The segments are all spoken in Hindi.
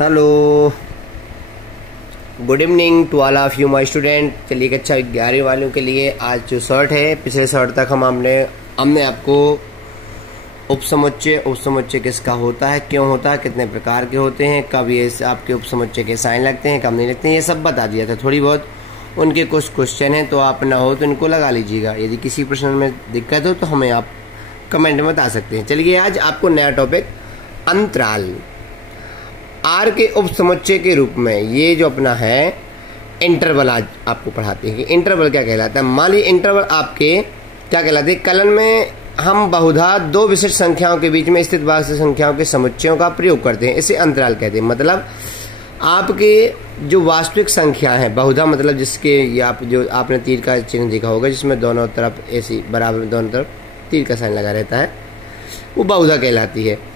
Hello, good evening to all of you my student. चलिए कक्षा 11 वालों के लिए आज जो शॉर्ट है, पिछले शॉर्ट तक हमने आपको उपसमुच्चय किसका होता है, क्यों होता है, कितने प्रकार के होते हैं, कब ये आपके उपसमुच्चय के साइन लगते हैं, कब नहीं लगते हैं, ये सब बता दिया था। थोड़ी बहुत उनके कुछ क्वेश्चन हैं, तो आप ना हो तो इनको लगा लीजिएगा। यदि किसी प्रश्न में दिक्कत हो तो हमें आप कमेंट में बता सकते हैं। चलिए आज आपको नया टॉपिक अंतराल, आर के उपसमुच्चय के रूप में ये जो अपना है इंटरवल आज आपको पढ़ाते हैं कि इंटरवल क्या कहलाता है। मान लीजिए इंटरवल आपके क्या कहलाते हैं। कलन में हम बहुधा दो विशिष्ट संख्याओं के बीच में स्थित वास्तविक संख्याओं के समुच्चयों का प्रयोग करते हैं, इसे अंतराल कहते हैं। मतलब आपके जो वास्तविक संख्या है, बहुधा मतलब जिसके जो आपने तीर का चिन्ह देखा होगा जिसमें दोनों तरफ ऐसी बराबर दोनों तरफ तीर का साइन लगा रहता है, वो बहुधा कहलाती है।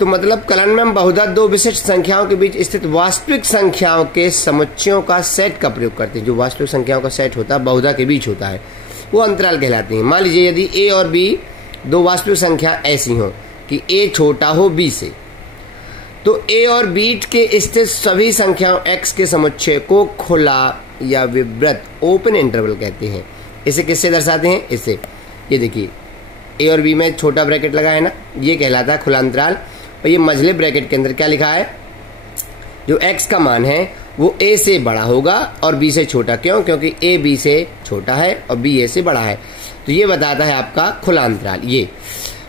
तो मतलब कलन में हम बहुधा दो विशिष्ट संख्याओं के बीच स्थित वास्तविक संख्याओं के समुच्चयों का सेट का प्रयोग करते हैं। जो वास्तविक संख्याओं का सेट होता है बहुधा के बीच होता है, वो अंतराल कहलाते हैं। मान लीजिए यदि a और b दो वास्तविक संख्या ऐसी हो कि a छोटा हो b से, तो a और b के स्थित सभी संख्याओं x के समुच्चय को खुला या विवृत ओपन इंटरवल कहते हैं। इसे किससे दर्शाते हैं? इससे, ये देखिए a और b में छोटा ब्रैकेट लगा है ना, ये कहलाता है खुला अंतराल। और ये मझले ब्रैकेट के अंदर क्या लिखा है, जो x का मान है वो a से बड़ा होगा और b से छोटा। क्यों? क्योंकि a b से छोटा है और b a से बड़ा है, तो ये बताता है आपका खुला अंतराल। ये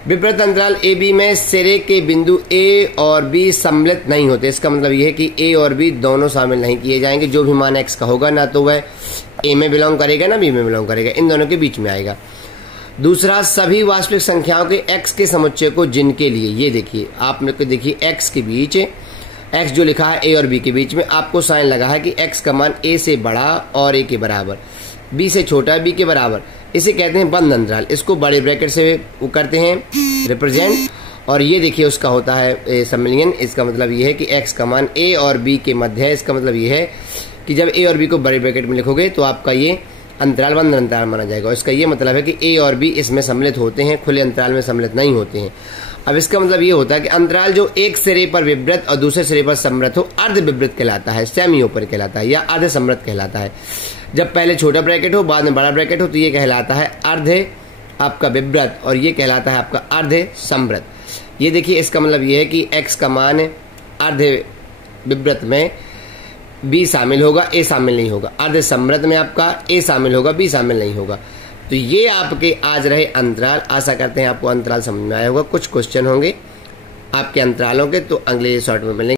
विपरीत अंतराल a b में सिरे के बिंदु a और b सम्मिलित नहीं होते। इसका मतलब ये है कि a और b दोनों शामिल नहीं किए जाएंगे। जो भी मान x का होगा ना तो वह a में बिलोंग करेगा ना b में बिलोंग करेगा, इन दोनों के बीच में आएगा। दूसरा, सभी वास्तविक संख्याओं के x के समुच्चय को जिनके लिए, ये देखिए आप लोग को देखिए x के बीच, x जो लिखा है a और b के बीच में आपको साइन लगा है कि x का मान a से बड़ा और a के बराबर, b से छोटा b के बराबर, इसे कहते हैं बंद अंतराल। इसको बड़े ब्रैकेट से वो करते हैं रिप्रेजेंट, और ये देखिए उसका होता है सम्मिलन। इसका मतलब ये है कि x का मान a और b के मध्य है। इसका मतलब ये है कि जब a और b को बड़े ब्रैकेट में लिखोगे तो आपका ये अंतराल बंद अंतराल माना जाएगा। इसका ये मतलब है कि a और b इसमें सम्मिलित होते हैं, खुले अंतराल में सम्मिलित नहीं होते हैं। अब इसका मतलब ये होता है कि अंतराल जो एक सिरे पर विवृत और दूसरे सिरे पर सम्मिलित हो अर्ध विवृत कहलाता है, सेमी ओपन कहलाता है या अर्ध सम्मिलित कहलाता है। जब पहले छोटा ब्रैकेट हो बाद में बड़ा ब्रैकेट हो तो ये कहलाता है अर्ध आपका विवृत और ये कहलाता है आपका अर्ध सम्मिलित। ये देखिए इसका मतलब ये है कि x का मान अर्ध विवृत में b शामिल होगा, a शामिल नहीं होगा। अर्ध सम्मिलित में आपका a शामिल होगा, b शामिल नहीं होगा। तो ये आपके आज रहे अंतराल। आशा करते हैं आपको अंतराल समझ में आया होगा। कुछ क्वेश्चन होंगे आपके अंतरालों के, तो अगले शॉर्ट में मिलेंगे।